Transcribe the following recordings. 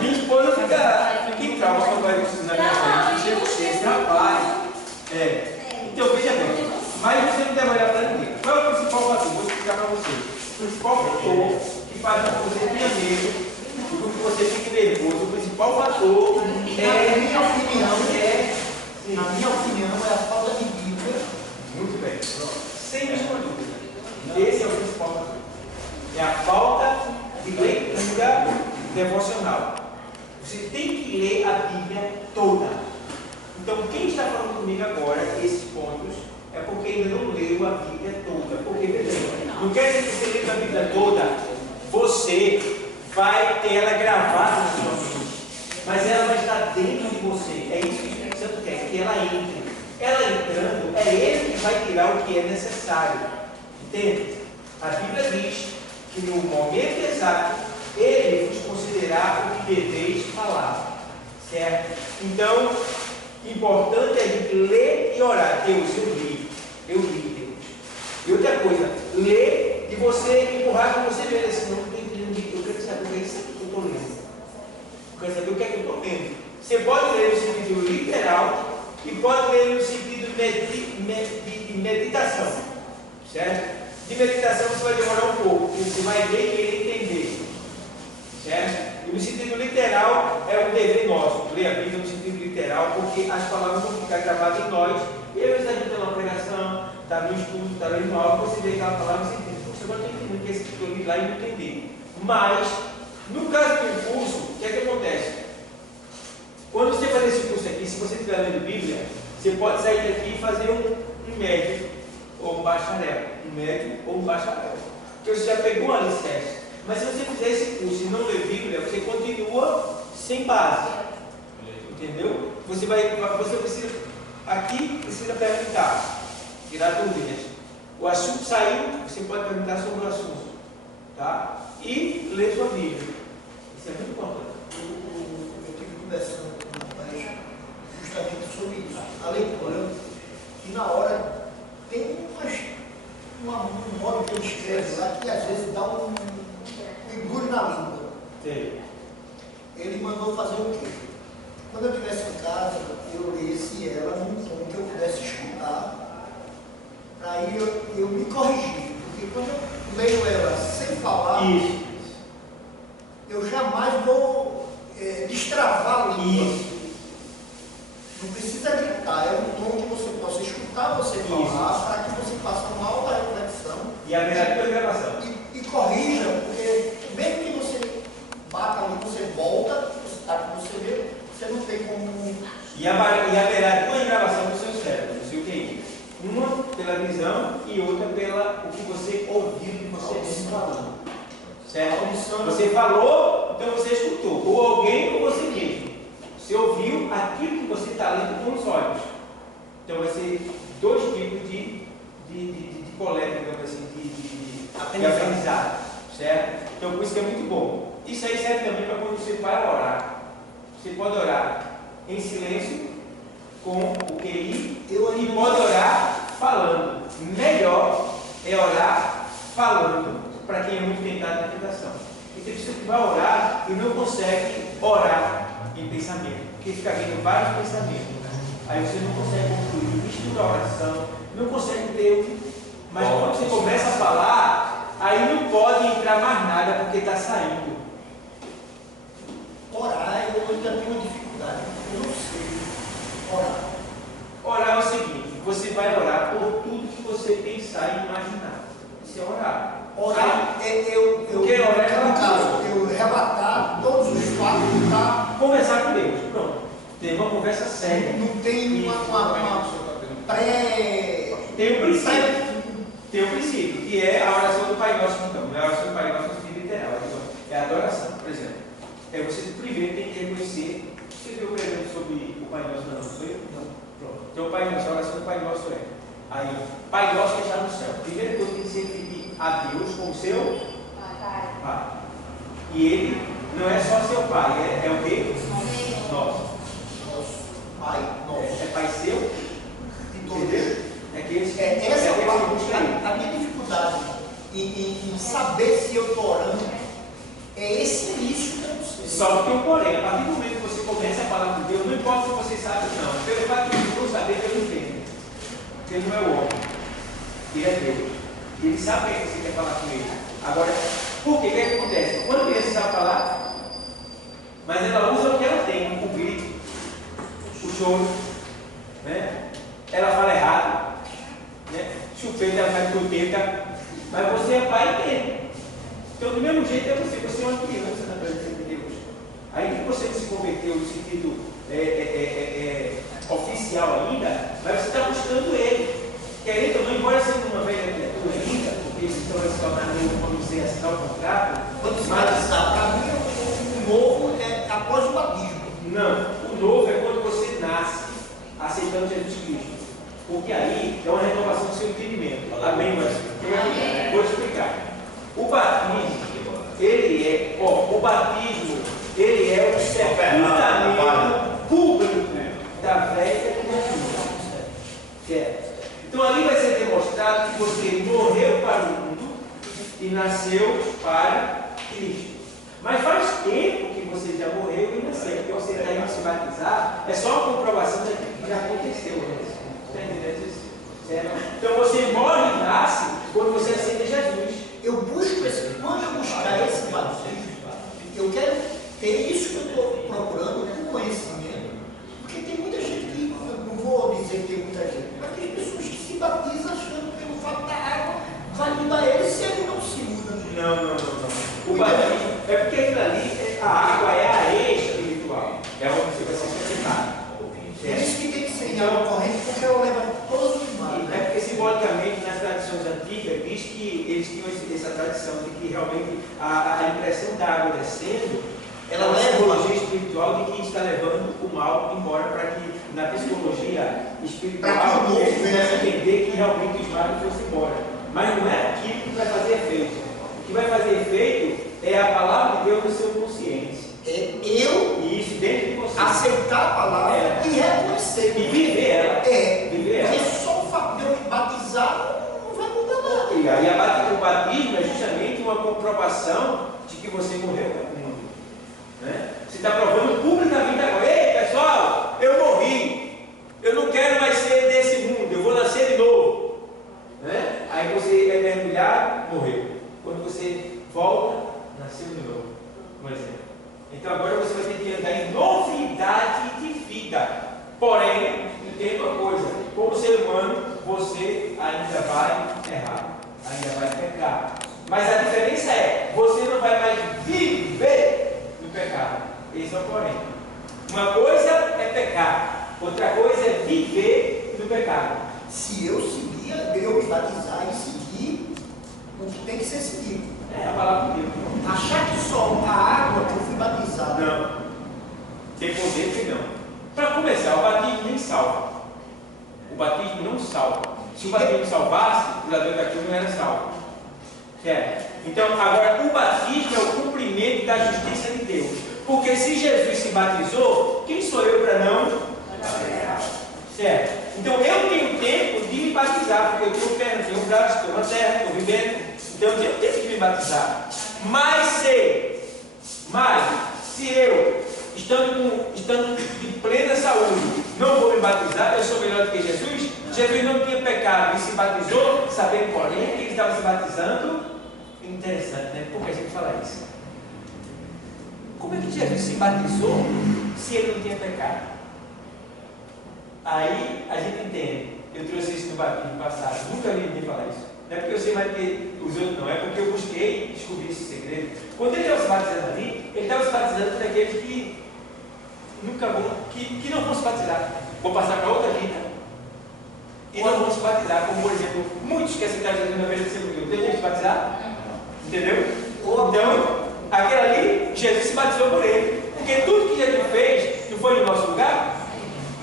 Minha esposa fica em trauma quando vai na minha frente. Esse rapaz. Então, veja bem. Mas você não deve olhar para ninguém. Qual é o principal fator? Vou explicar para você. O principal fator que faz com que você tenha medo, que você fique nervoso, o principal fator na minha opinião, é a falta de Bíblia. Muito bem. Sem nenhuma dúvida. Esse é o principal fator. É a falta de leitura devocional. Você tem que ler a Bíblia toda. Então, quem está falando comigo agora, esses pontos, é porque ainda não leu a Bíblia toda. Porque, veja, não quer dizer que você leu a Bíblia toda, você vai ter ela gravada na sua mente. Mas ela vai estar dentro de você. É isso que o Espírito Santo quer, que ela entre. Ela entrando, é Ele que vai tirar o que é necessário. Entende? A Bíblia diz que no momento exato, Ele vos considerar o que deveis falar. Certo? Então, importante é a gente ler e orar. Deus, eu li, Deus. E outra coisa, ler e você empurrar com você mesmo. Assim, não estou entendendo, eu quero saber o que é isso que eu estou lendo. Eu quero saber o que é que eu estou lendo. Você pode ler no sentido literal e pode ler no sentido de meditação. Certo? De meditação você vai demorar um pouco, porque você vai ler e querer entender. Certo? E no sentido literal é um dever nosso, ler a Bíblia no sentido literal, porque as palavras vão ficar gravadas em nós, e às vezes a gente está numa pregação, está no estudo, está lendo algo, você vê aquela palavra e você entende. Você vai entender o que é esse que eu li lá e não entender. Mas, no caso do curso, o que é que acontece? Quando você fazer esse curso aqui, se você estiver lendo Bíblia, você pode sair daqui e fazer um médio ou um bacharel. Um médio ou um bacharel. Porque você já pegou um alicerce. Mas se você fizer esse curso e não ler Bíblia, você continua sem base. Entendeu? Você precisa, aqui precisa perguntar, tirar dúvidas. O assunto saiu, você pode perguntar sobre o assunto. Tá? E ler sua Bíblia. Isso é muito importante. Eu tive conversando com o pai justamente sobre isso. A leitura, e na hora tem um modo que ele escreve lá que às vezes dá um engulho na língua. Sim. Ele mandou fazer o quê? Quando eu estivesse em casa, eu lesse ela num tom que eu pudesse escutar, para aí eu me corrigir. Porque quando eu leio ela sem falar, eu jamais vou destravar a língua. Não precisa gritar, é um tom que você possa escutar você falar, para que você faça uma alta reflexão. E haverá tua gravação. E corrija, porque mesmo que você bata ali, você volta, você está com você mesmo, você não tem como. E haverá duas gravações do seu cérebro, do seu QI. Uma pela visão e outra pela o que você ouviu de você mesmo falando. Certo? Você falou, então você escutou. Ou alguém ou você mesmo. Você ouviu aquilo que você está lendo com os olhos. Então vai ser dois tipos de coleta, digamos assim, de aprendizado. Certo? Então por isso que é muito bom. Isso aí serve também para quando você vai orar. Você pode orar em silêncio, com o QI, e pode orar falando. Melhor é orar falando, para quem é muito tentado na tentação. Então você vai orar e não consegue orar em pensamento, porque fica vindo vários pensamentos. Aí você não consegue concluir, mistura a oração, não consegue ter. Mas quando você começa a falar, aí não pode entrar mais nada porque está saindo. Orar, eu ainda tenho uma dificuldade, eu não sei orar. Orar é o seguinte, você vai orar por tudo que você pensar e imaginar. Isso é orar. Orar eu relatar todos os fatos que está. Conversar com Deus, pronto. Ter uma conversa séria. Não tem uma pré. Tem um princípio. Tem um princípio, que é a oração do Pai Nosso, então. Não é a oração do Pai Nosso no sentido literal. É a adoração, por exemplo. Você primeiro tem que reconhecer. Você viu pregando sobre o Pai Nosso, não foi? Não. Pronto. Então o Pai Nosso, a oração do Pai Nosso é. Aí, Pai Nosso que está no céu. Primeira coisa que tem que ser pedir a Deus como seu Pai. E Ele não é só seu Pai, é o quê? Nosso. Pai nosso. É Pai seu? Entendeu? É que esse essa é a minha dificuldade em saber se eu estou orando É esse início que eu não sei. Só que tem um porém. A partir do momento que você começa a falar com Deus, não importa se você sabe ou não. Pelo fato de não saber, Deus entende. Porque ele não é o homem. Ele é Deus. E ele sabe que você quer falar com ele. Agora, por quê? O que é que acontece? Quando a criança sabe falar, mas ela usa o que ela tem, o grito, o choro, né? Ela fala errado, né? Chupeta, ela faz chupeta, mas você é pai e entende. Então, do mesmo jeito é você é uma criança na presença de Deus. Aí que você não se converteu no sentido oficial ainda, mas você está buscando ele. Querendo ou não, embora seja uma velha criatura ainda, porque eles estão se tornando quando você assinar o contrato. Quando se batizar, para mim, o novo é após o batismo. Não, o novo é quando você nasce aceitando Jesus Cristo. Porque aí é uma renovação do seu entendimento. Amém, mas vou explicar. O batismo, o batismo, ele é o sepultamento público da velha criatura. Certo? Então ali vai ser demonstrado que você morreu para o mundo e nasceu para Cristo. Mas faz tempo que você já morreu e nasceu. Porque você está indo se batizar, é só uma comprovação daquilo que já aconteceu. Né? Está entendendo isso? Certo? Então você morre e nasce quando você aceita Jesus. Eu busco esse, quando eu buscar esse batismo, eu quero ter isso que eu estou procurando, com conhecimento. Porque tem muita gente que, eu não vou dizer que tem muita gente, mas tem pessoas que se batizam achando que pelo fato da água vai mudar ele se ele não se muda. Não. O batismo é porque aquilo ali, a água é a areia espiritual. É onde você vai ser sepultado. Por isso que tem que ser em água corrente, porque ela leva todos os mares. É porque simbolicamente nas tradições antigas diz que eles tinham essa tradição de que realmente a impressão da água descendo ela leva a psicologia espiritual de que está levando o mal embora, para que na psicologia espiritual eles possam entender que realmente os males fossem embora. Mas não é aquilo que vai fazer efeito. O que vai fazer efeito é a palavra de Deus no seu consciência. É eu E isso dentro de você. aceitar a palavra e reconhecer. E viver ela. Viver ela. Porque só o fato de eu me batizar não vai mudar nada. E aí o batismo é justamente uma comprovação de que você morreu para o mundo. Né? Você está provando publicamente agora. Ei, pessoal, eu morri. Eu não quero mais ser desse mundo. Eu vou nascer de novo. Né? Aí você é mergulhado, morreu. Quando você volta, nasceu de novo. Por exemplo. Então agora você vai ter que andar em novidade de vida. Porém, entenda uma coisa: como ser humano, você ainda vai errar, ainda vai pecar. Mas a diferença é: você não vai mais viver no pecado. Esse é o porém. Uma coisa é pecar, outra coisa é viver no pecado. Se eu seguir, eu me batizar e seguir o que tem que ser seguido. É a palavra de Deus. Achar que só a água que eu fui batizado. Não. Tem poder que não. Para começar, o batismo nem salva. O batismo não salva. Se o batismo salvasse, o ladrão daqui não era salvo. Certo? Então, agora, o batismo é o cumprimento da justiça de Deus. Porque se Jesus se batizou, quem sou eu para não? Certo? Então, eu tenho tempo de me batizar, porque eu tenho perna, tenho braço, tenho uma terra, estou vivendo. Então, eu tenho tempo de me batizar. Mas se eu, estando de plena saúde, não vou me batizar, eu sou melhor do que Jesus. Jesus não tinha pecado e se batizou, sabendo, porém, que ele estava se batizando. Interessante, né? Por que a gente fala isso? Como é que Jesus se batizou se ele não tinha pecado? Aí a gente entende. Eu trouxe isso no batismo passado, nunca vi ninguém falar isso. Não é porque eu sei mais do que os outros, não. É porque eu busquei e descobri esse segredo. Quando ele estava se batizando ali, ele estava se batizando por aqueles que nunca vão, que não vão se batizar. Vão passar para outra vida e não vão se batizar. Como, por exemplo, muitos que aceitam Jesus na vez do Senhor. Tem gente que se batizar? Entendeu? Então, aquele ali, Jesus se batizou por ele. Porque tudo que Jesus fez não foi no nosso lugar.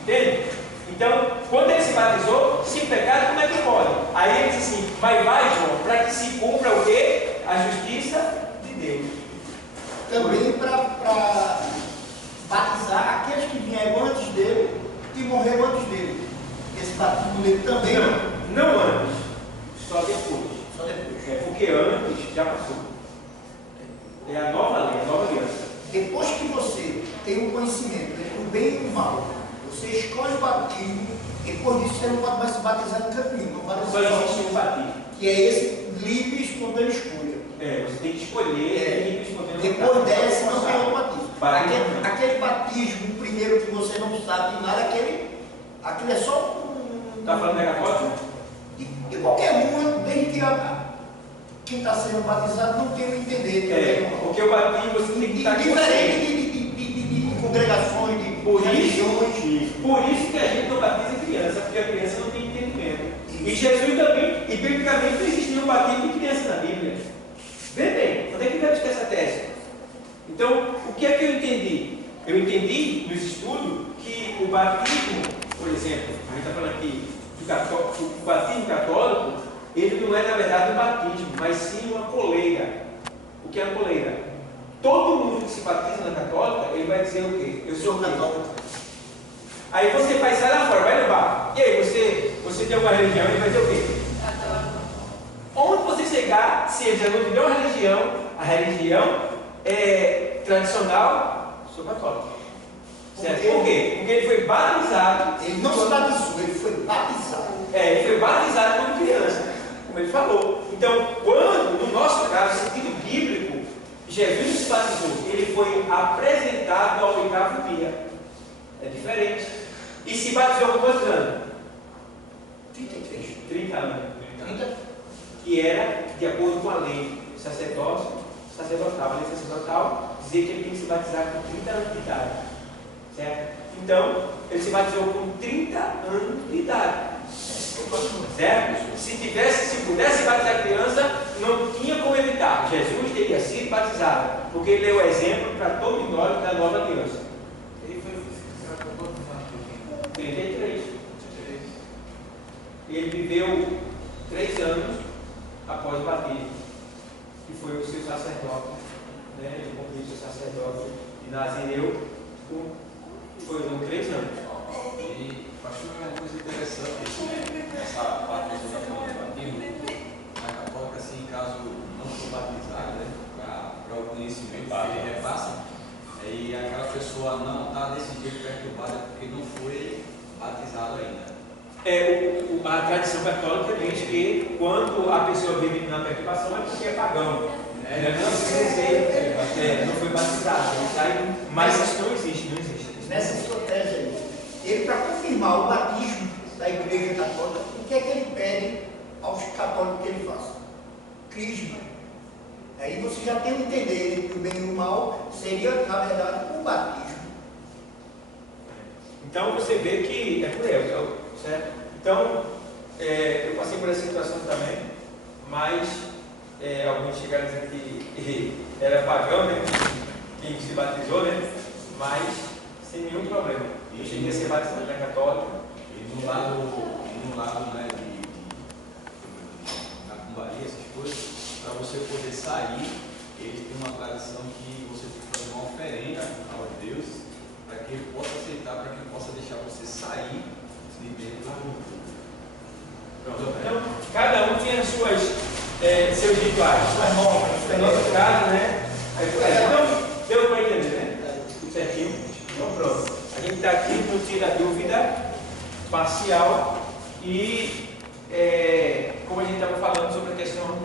Entende? Então, quando ele se batizou, sem pecado, como é que pode? Aí ele disse assim: mas vai, João, para que se cumpra o quê? A justiça de Deus. Também para batizar aqueles que vieram antes dele e morreram antes dele. Esse batismo dele também. Não antes, só depois. Só depois. É porque antes já passou. É a nova lei, a nova aliança. Depois que você tem um conhecimento entre o bem e o mal, você escolhe o batismo, depois disso você não pode mais se batizar no caminho, não vale Só existe um batismo. que é esse livre e espontâneo escolha. Você tem que escolher livre e espontâneo. Depois dessa não tem outro batismo. Aquele batismo primeiro que você não sabe de nada, aquele é só um. Está falando da católica? De qualquer um, desde que quem está sendo batizado não tem o entender. Porque o batismo você tem que estar diferente de congregações, de religiões. Por isso que a gente não batiza criança, porque a criança não tem entendimento. E Jesus também, e biblicamente não existe nenhum batismo de criança na Bíblia. Vê bem, onde é que vai buscar essa tese? Então, o que é que eu entendi? Eu entendi nos estudos que o batismo, por exemplo, a gente está falando aqui do batismo católico, ele não é na verdade um batismo, mas sim uma coleira. O que é uma coleira? Todo mundo que se batiza na católica, ele vai dizer o quê? Eu sou católico. Aí você faz, sai lá fora, vai no bar. E aí, você tem uma religião, ele vai dizer o quê? Católico. Onde você chegar, se ele já não tiver uma religião, a religião é tradicional, sou católico. Certo? Por quê? Porque ele foi batizado. Ele não se batizou, ele foi batizado. Ele foi batizado quando criança, como ele falou. Então, quando, no nosso caso, no sentido bíblico, Jesus se batizou, ele foi apresentado ao 8º dia. É diferente. E se batizou com quantos anos? 33. 30 anos. 30? Que era de acordo com a lei sacerdotal. A lei sacerdotal dizia que ele tem que se batizar com 30 anos de idade. Certo? Então, ele se batizou com 30 anos de idade. Certo? Se pudesse batizar a criança, não tinha como evitar. Jesus teria sido batizado, porque ele é o exemplo para todos nós da nova aliança. Ele foi crucificado por quantos anos? 33. Ele viveu 3 anos após o batismo, que foi o seu sacerdote, né? Ele cumpriu o seu sacerdote de Nazireu, foi com 3 anos. E pastor, é uma coisa interessante essa parte do batismo. Na católica, assim, caso não for batizado, né, para o conhecimento que ele repassa, e aquela pessoa não está desse jeito perturbada porque não foi batizado ainda. A tradição católica diz que quando a pessoa vive na perturbação é porque é pagão. Não foi batizado. Mas isso não existe. Nessa sua tese aí, ele, para confirmar o batismo da Igreja Católica, o que é que ele pede aos católicos que ele faça? Crisma. Aí você já tem um entender entre o bem e o mal, seria, na verdade, o batismo. Então você vê que é cruel, certo? Então, eu passei por essa situação também, mas alguns chegaram a dizer que era pagão, né? Quem se batizou, né? Mas sem nenhum problema. Eu cheguei a ser batizado na católica. E no lado né, da cumbaria, essas coisas, para você poder sair, eles têm uma tradição que você tem que fazer uma oferenda aos deuses, para que ele possa aceitar, para que ele possa deixar você sair de dentro do culto. Então, cada um tinha seus rituais. No nosso caso, né? Então, deu para entender, né? Tudo certinho? Então, pronto. A gente está aqui no tira dúvida parcial e, como a gente estava falando sobre a questão do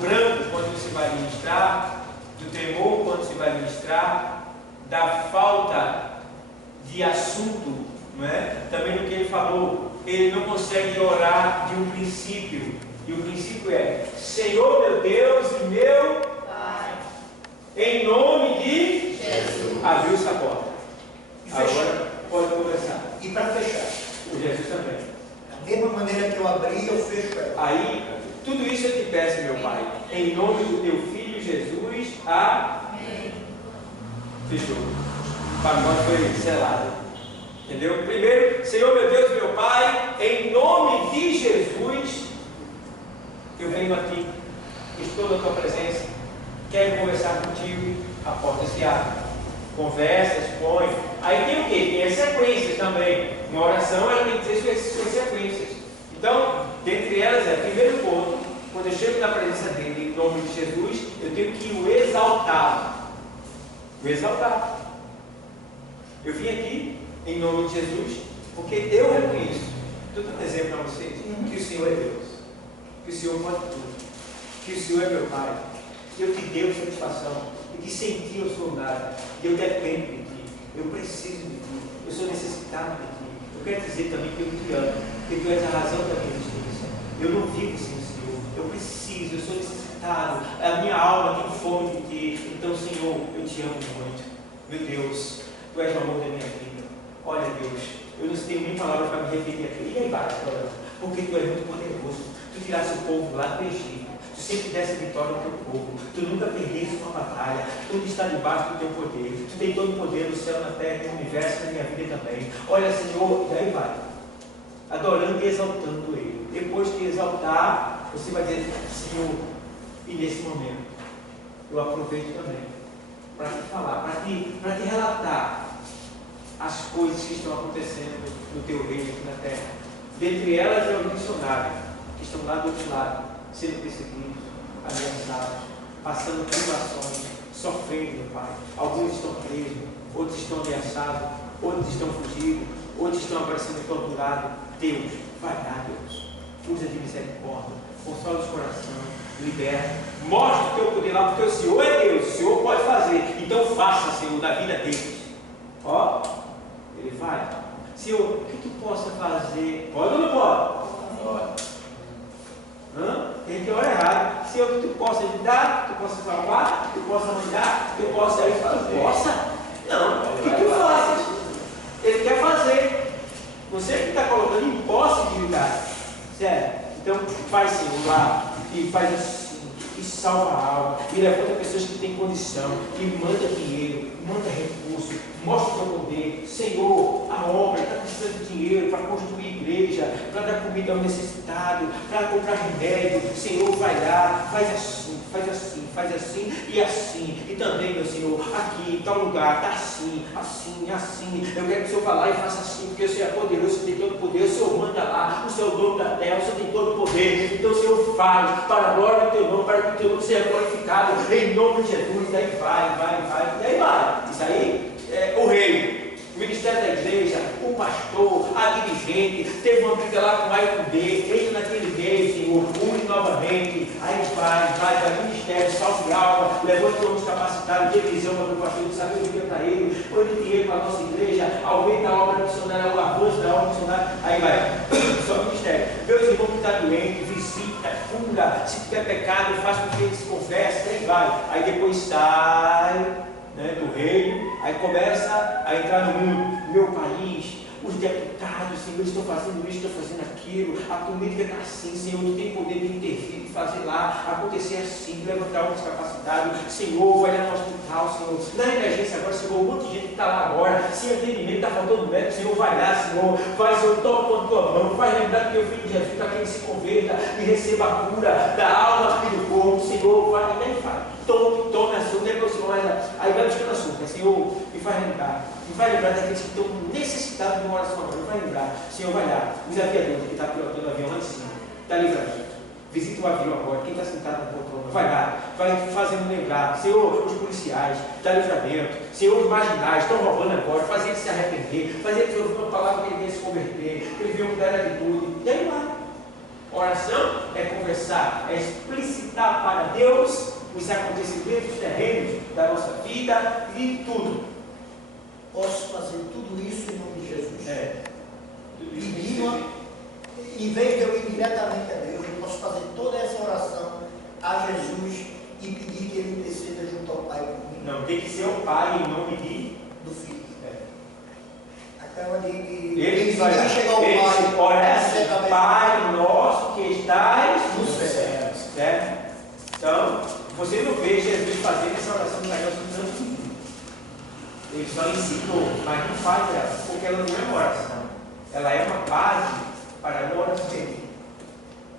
branco, quando se vai ministrar, do tremor, quando se vai ministrar, da falta de assunto, não é? Também no que ele falou, ele não consegue orar de um princípio, e o princípio é: Senhor meu Deus e meu Pai, em nome de Jesus, abriu essa porta. Agora pode começar. E para fechar, O Jesus também. da mesma maneira que eu abri, eu fecho ela. Aí, tudo isso eu te peço, meu Pai, em nome do teu Filho Jesus, amém. Fechou. O pacote foi selado. Entendeu? Primeiro, Senhor meu Deus e meu Pai, em nome de Jesus, eu venho aqui, estou na tua presença, quero conversar contigo, a porta se abre. Conversa, expõe. Aí tem o quê? Tem as sequências também. Uma oração, ela tem que ter suas sequências. Então, dentre elas é, primeiro ponto, quando eu chego na presença dele, em nome de Jesus, eu tenho que o exaltar. O exaltar. Eu vim aqui em nome de Jesus, porque eu reconheço, estou dando um exemplo para vocês, que o Senhor é Deus, que o Senhor pode tudo, que o Senhor é meu Pai, que eu te deu satisfação, e que sem ti eu sou nada, e eu dependo de ti, eu preciso de ti, eu sou necessitado de ti. Eu quero dizer também que eu te amo, que tu és a razão da minha existência. Eu não vivo sem o Senhor, eu preciso, eu sou necessitado, a minha alma tem fome de ti. Então, Senhor, eu te amo muito. Meu Deus, tu és o amor da minha vida. Olha, Deus, eu não tenho nem palavras para me referir a ti. E aí, bate, porque tu és muito poderoso. Tu tiraste o povo lá do Egito. Tu sempre desse vitória ao teu povo. Tu nunca perdeste uma batalha. Tudo está debaixo do teu poder. Tu tem todo o poder no céu, na terra e no universo, na minha vida também. Olha, Senhor, e aí vai. Adorando e exaltando Ele. Depois de exaltar, você vai dizer, Senhor, e nesse momento, eu aproveito também para te falar, para te relatar as coisas que estão acontecendo no teu reino aqui na terra. Dentre elas é o missionário, que estão lá do outro lado, sendo perseguidos, ameaçados, passando tribulações, sofrendo, Pai. Alguns estão presos, outros estão ameaçados, outros estão fugidos, outros estão aparecendo torturados. Deus, vai dar, Deus. Usa de misericórdia, consola os corações, liberta, mostra o teu poder lá, porque o Senhor é Deus, o Senhor pode fazer. Então faça, Senhor, da vida deles. Ó, Ele vai. Senhor, o que tu possa fazer? Pode ou não pode? Pode. Tem que orar errado. Senhor, que tu possa ajudar, que tu possa salvar, que tu possa mandar, que tu possa ir, que tu possa. Não, que tu faças. Ele quer fazer. Você que está colocando em posse de lugar. Sério. Então faz, Senhor, lá e faz assim, e salva a alma, e levanta pessoas que têm condição, e manda dinheiro, manda recurso, mostra o teu poder. Senhor, a obra está precisando de dinheiro para construir igreja, para dar comida ao necessitado, para comprar remédio. Senhor, vai lá, faz assim, faz assim, faz assim e assim. E também, meu Senhor, aqui, em tal lugar, está assim, assim, assim. Eu quero que o Senhor vá lá e faça assim, porque o Senhor é poderoso, o Senhor tem todo o poder, o Senhor manda lá, o Senhor é o dono da terra, o Senhor tem todo o poder. Então o Senhor faz, para a glória do teu nome, para que o teu nome seja glorificado, em nome de Jesus. Daí vai, e aí vai. Isso aí é o rei. O ministério da igreja, o pastor, a dirigente, teve uma briga lá com A e com B, entra naquele meio, Senhor, une novamente, aí vai, ministério, salve alma, levanta os capacitados, de visão para o pastor, de saber o que é para ele, põe dinheiro para a nossa igreja, aumenta a obra missionária, o avanço da obra missionária, aí vai, só o ministério. Meus irmãos que estão doentes, visita, cura, se tiver pecado, faz com que eles se confessem, aí vai, aí depois sai, né, do reino, aí começa a entrar no mundo, meu país, os deputados, Senhor, estão fazendo isso, estão fazendo aquilo, a política está assim, Senhor, tu tem poder de intervir, de fazer lá, acontecer assim, levantar outros capacitados, Senhor, vai lá no hospital, Senhor, na emergência agora, Senhor, um monte de gente que está lá agora, sem atendimento, está faltando médico, Senhor, vai lá, Senhor, faz, Senhor, toma com a tua mão, vai lembrar que teu filho Jesus, para que ele se converta e receba a cura da alma e do corpo, Senhor, vai, nem faz. Tome açúcar, depois Senhor, aí vai buscando açúcar, Senhor, e vai lembrar daqueles que estão necessitados de uma oração agora, vai lembrar, Senhor, vai lá, os aviadores que está pilotando o avião lá em cima, está livramento, visita o avião agora, quem está sentado na poltrona, vai lá, vai fazendo lembrar, Senhor, os policiais, está livramento, Senhor, os marginais, estão roubando agora, faz ele se arrepender, faz ele ouvir uma palavra que ele venha se converter, que ele venha mudar de atitude, e aí vai. Oração é conversar, é explicitar para Deus os acontecimentos terrenos da nossa vida e tudo. Posso fazer tudo isso em nome de Jesus. Tudo em vez de eu ir diretamente a Deus, eu posso fazer toda essa oração a Jesus e pedir que Ele interceda junto ao Pai comigo. Não, tem que ser o Pai em nome do Filho. Aquela de ele vai chegar ao Pai. Ora assim, Pai nosso que estás nos céus. Certo? Então, você não vê Jesus fazendo essa oração do negócio do Santo Espírito. Ele só ensinou, mas não faz ela, porque ela não é uma oração. Ela é uma base para a oração.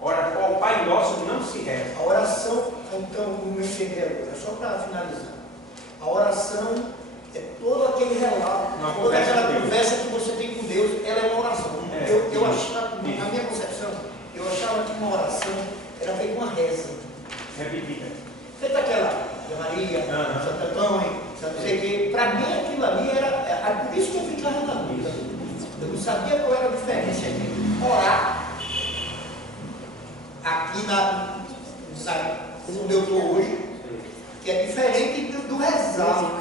Ora, o Pai Nosso não se reza. A oração, então, no meu entender agora, só para finalizar, a oração é todo aquele relato, toda aquela conversa que você tem com Deus, ela é uma oração. Eu achava, na minha concepção, eu achava que uma oração era feita uma reza. Repetida. Feita aquela, sabia qual era a diferença entre orar aqui onde eu estou hoje, que é diferente do rezar.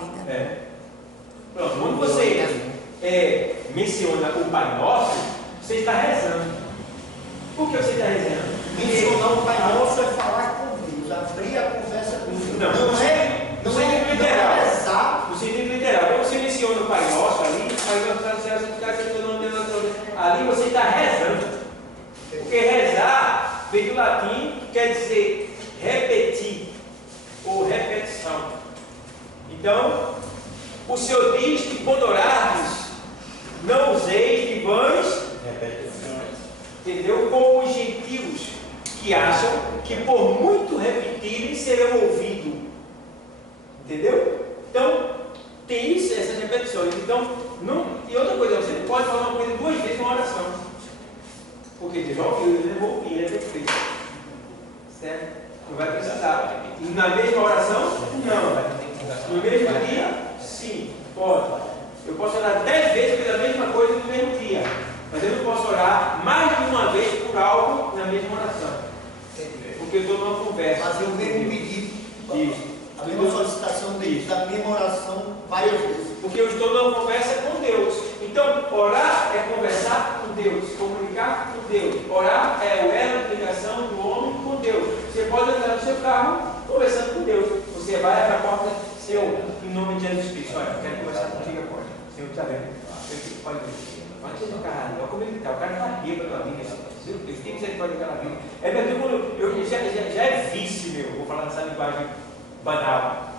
Pronto, quando você menciona o Pai Nosso, você está rezando. Por que você está rezando? Mencionar o Pai Nosso é falar com Deus, abrir a conversa com Deus. Não é literal. rezar. No sentido literal. Quando você menciona o Pai Nosso ali, ali você está rezando. Porque rezar vem do latim, que quer dizer repetir ou repetição. Então, o Senhor diz que quando orardes, não useis de vãs repetições, entendeu? Como os gentios que acham que por muito repetirem serão ouvidos, entendeu? Então, tem isso, essas repetições. Então, e outra coisa, você não pode falar uma coisa 2 vezes numa oração, porque Deus já ouviu, ele levou ele é perfeito, certo? Não vai precisar. E na mesma oração, não. No mesmo dia, sim, pode. Eu posso orar 10 vezes pela mesma coisa no mesmo dia, mas eu não posso orar mais de uma vez por algo na mesma oração, porque eu estou numa conversa. Fazer o mesmo pedido, Isso. a mesma solicitação dele, da mesma oração várias vezes. Porque eu estou numa conversa com Deus. Então, orar é conversar com Deus, comunicar com Deus. Orar é o elo de ligação do homem com Deus. Você pode entrar no seu carro conversando com Deus. Você vai abrir a porta, Senhor, em nome de Jesus Cristo. Olha, eu quero conversar contigo agora. Senhor, está vendo? Pode ver. Vai ter no carro, olha como ele está. O cara está bêbado na vida. Deus tem misericórdia daquela vida. É verdade, já é vício, meu. Vou falar nessa linguagem banal.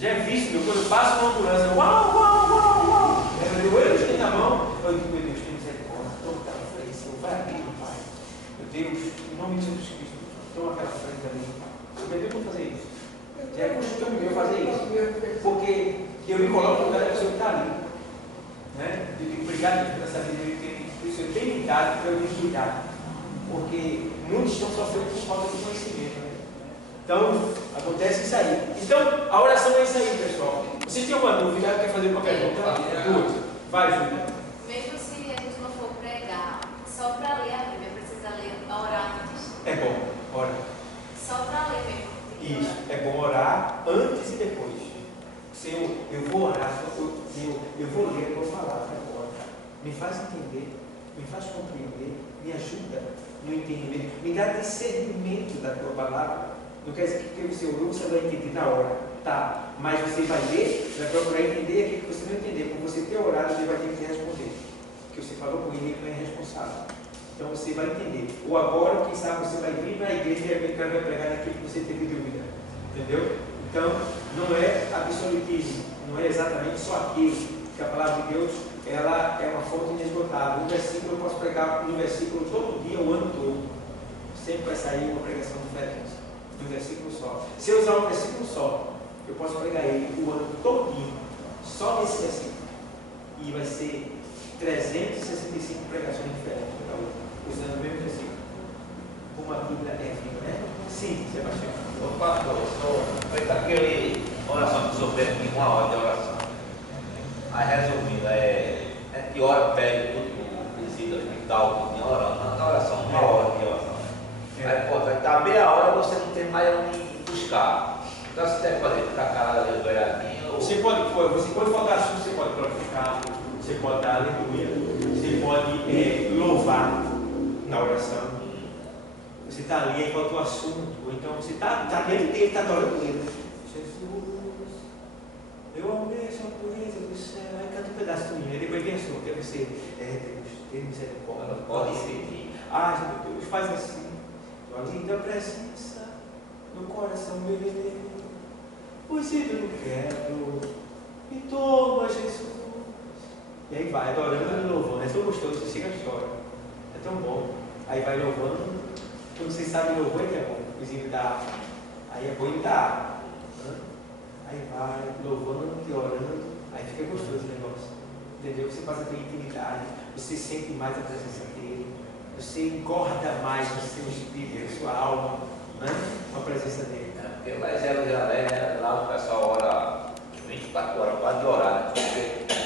Já é visto, meu, quando eu passo uma ambulância, uau, uau, uau, uau. Eu tenho na mão, eu digo, meu Deus, tem misericórdia, toma aquela frente, Senhor, vai abrir, Pai. Meu Deus, em nome de Jesus Cristo, toma aquela frente ali, Pai. Eu vou fazer isso. Já é costume meu fazer isso. Porque eu me coloco no lugar da pessoa que está ali. Né? Eu digo, obrigado por essa vida, por isso eu tenho me dado para eu me cuidar. Porque muitos estão sofrendo por falta de conhecimento. Né? Então, acontece isso aí. Então, a oração é isso aí, pessoal. Vocês têm alguma dúvida? Quer fazer uma pergunta? Duas. Vai, Júlia. Mesmo se a gente não for pregar, só para ler a Bíblia, precisa ler, orar antes? É bom, ora. Só para ler mesmo. Isso, é bom orar antes e depois. Senhor, eu vou orar, eu vou ler, eu vou falar agora. Me faz entender, me faz compreender, me ajuda no entendimento, me dá discernimento da tua palavra. Não quer dizer que você orou, você vai entender na hora. Tá, mas você vai ler, vai procurar entender aquilo que você não entendeu. Por você ter orado, você vai ter que responder. Porque você falou com ele, ele não é responsável. Então você vai entender. Ou agora, quem sabe, você vai vir na igreja e o cara vai pregar naquilo que você teve dúvida. Entendeu? Então, não é absolutismo. Não é exatamente só aquilo. Que a palavra de Deus, ela é uma fonte inesgotável. Um versículo, eu posso pregar no versículo todo dia, o ano todo. Sempre vai sair uma pregação diferente. De um versículo só. Se eu usar um versículo só, eu posso pregar ele o ano todinho, só nesse versículo. E vai ser 365 pregações diferentes, usando o mesmo versículo. Como a Bíblia é viva, né? Sim, Sebastião. Ô pastor, foi aquele oração que o senhor fez aqui, 1 hora de oração. Aí resumindo, que hora pede tudo precisa tal, em orando, na oração, 1 hora de oração. Aí pô, vai estar meia hora, você não tem mais onde buscar. Então você deve fazer, ficar calado, ajoelhadinho. Você pode faltar assunto, você pode glorificar, você pode dar aleluia, você pode louvar na oração. Você está ali, aí falta o assunto, ou então você está dentro dele, está adorando ele. Jesus, eu amei a sua pureza do céu. Aí canta um pedaço do hino, aí depois vem a sua, que você Deus, tem misericórdia. Pode repetir. Ah, meu Deus, faz assim. Tua linda presença no coração meu. Pois eu não quero, me toma, Jesus. E aí vai, adorando e louvando. É tão gostoso, você chega e chora. É tão bom. Aí vai louvando. Quando vocês sabem louvor, é bom. Inclusive dá. Aí é bom ele dar. Aí vai louvando e orando. Aí fica gostoso o negócio. Entendeu? Você passa a ter intimidade. Você sente mais a presença dele. Você engorda mais o seu espírito, a sua alma, né? Com a presença dele. Porque lá em Jerusalém, né, lá o pessoal ora 24 horas, quase de orar, né?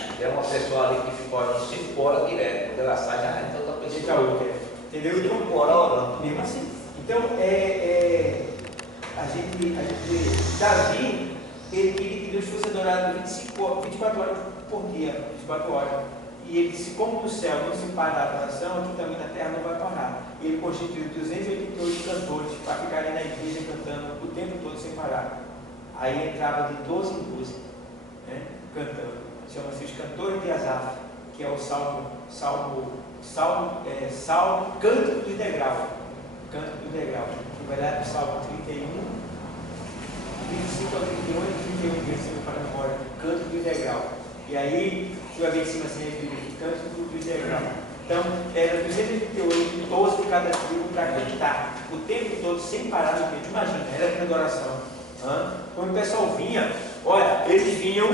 Porque Tem uma pessoa ali que fica orando 5 horas direto, quando ela sai, já entra outra Fica pessoa. outra. Entendeu? Então, 5 horas orando. mesmo assim. Então, a gente vê, Davi, ele queria que Deus fosse adorado 24 horas por dia, 24 horas. E ele disse, como no céu não se para a adoração, aqui também na terra não vai parar. E ele constituiu 288 cantores para ficarem na igreja cantando o tempo todo sem parar. Aí entrava de 12 em 12, né, cantando. Chama-se os cantores de Asaf, que é o cântico do degrau. Cântico do degrau. Que vai lá do Salmo 31, 25 a 31 e 31, versículo para a memória. Cântico do degrau. E aí, você vai ver em cima assim, cântico do degrau. Então, era 238, 12 de cada tribo para cantar o tempo todo, sem parar no tempo. Imagina, era de adoração. Quando o pessoal vinha, olha, eles vinham,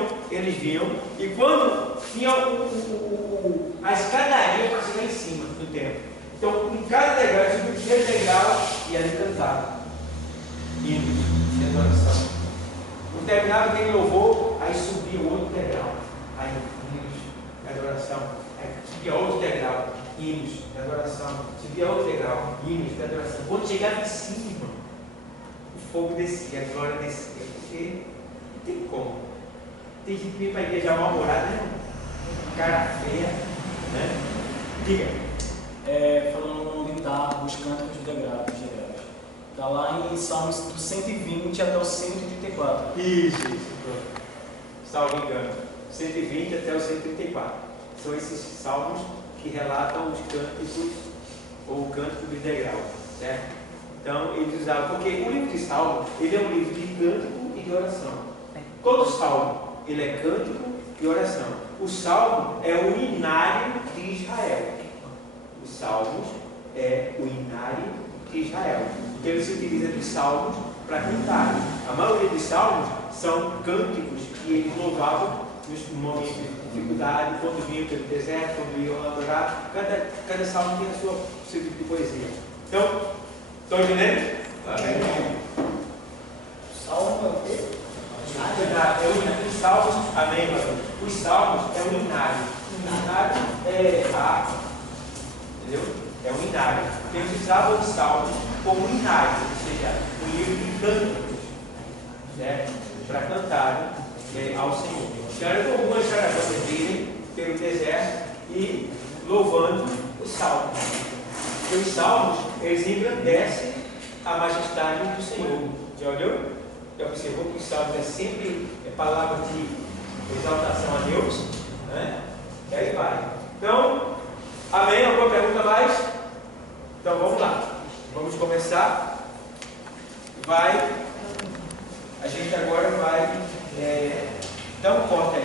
e quando tinha a escadaria para chegar em cima do templo. Então, em cada degrau, eles subiam o primeiro degrau e ali cantavam. Hinos de adoração. Quando terminava aquele louvor, aí subia o outro degrau. Aí, hinos de adoração. Aí subia outro degrau, hinos de adoração. Subia outro degrau, hinos de adoração. Quando chegava em cima, o fogo descia, a glória descia. Porque não tem como. Tem gente que vem para a igreja mal-humorada, né? Cara feia, né? Diga. Falando no guitarra, os cânticos do degrau, gerais. Está lá em Salmos do 120 até o 134. Isso. Salvo engano. 120 até o 134. São esses salmos que relatam os cânticos, ou o cântico do degrau, certo? Então, eles usavam, porque o livro de Salmo, ele é um livro de cântico e de oração. Todo salmo, ele é cântico e oração. O salmo é o inário de Israel. Os salmos é o inário de Israel. Então, ele se utiliza dos salmos para cantar. A maioria dos salmos são cânticos que eles louvavam nos momentos de dificuldade, quando vinham pelo deserto, quando iam adorar. Cada salmo tem a sua seu tipo de poesia. Então, estão entendendo? Salmo é o quê? Os salmos, amém, pastor? Os salmos é um inário. O inário é a, entendeu? É um inário. Eles usavam os salmos como inário, ou seja, um livro de cânticos, certo? Para cantar ao Senhor. Então era comum as caravanas irem pelo deserto e louvando os salmos. Porque os salmos, eles engrandecem a majestade do Senhor. Já olhou? Já observou que os salmos é sempre palavra de exaltação a Deus? Né? E aí vai. Então, amém? Alguma pergunta mais? Então vamos lá. Vamos começar. A gente agora vai dar um corte